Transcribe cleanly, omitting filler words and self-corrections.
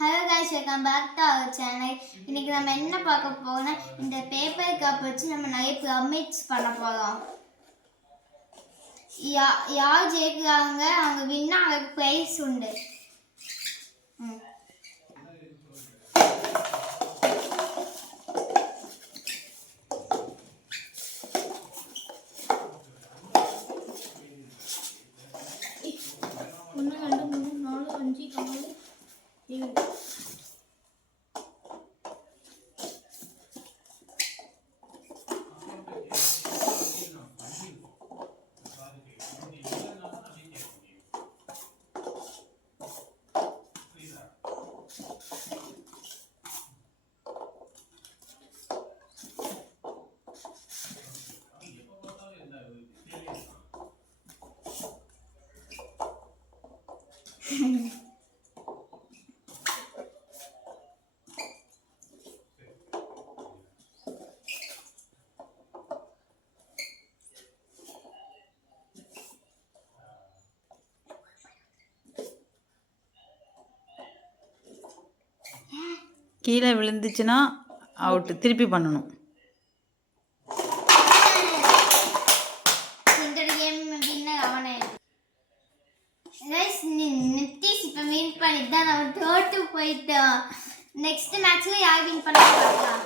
Hello guys, welcome back to our channel. இன்னைக்கு நம்ம என்ன பார்க்க போறோம்னா, இந்த பேப்பர் கப் வச்சு நம்ம நிறைய பிரமிட்ஸ் பண்ண போகிறோம். யார் ஜெயிக்கிறாங்க அவங்க வின்னா அவருக்கு ப்ரைஸ் உண்டு. கீழே விழுந்துச்சுன்னா அவுட்டு, திருப்பி பண்ணணும். நித்திஷ் இப்போ வின் பண்ணிட்டு தான் நம்ம தோற்று போயிட்டோம். நெக்ஸ்ட் மேட்ச்ல யார் வின் பண்ண பார்க்கலாம்.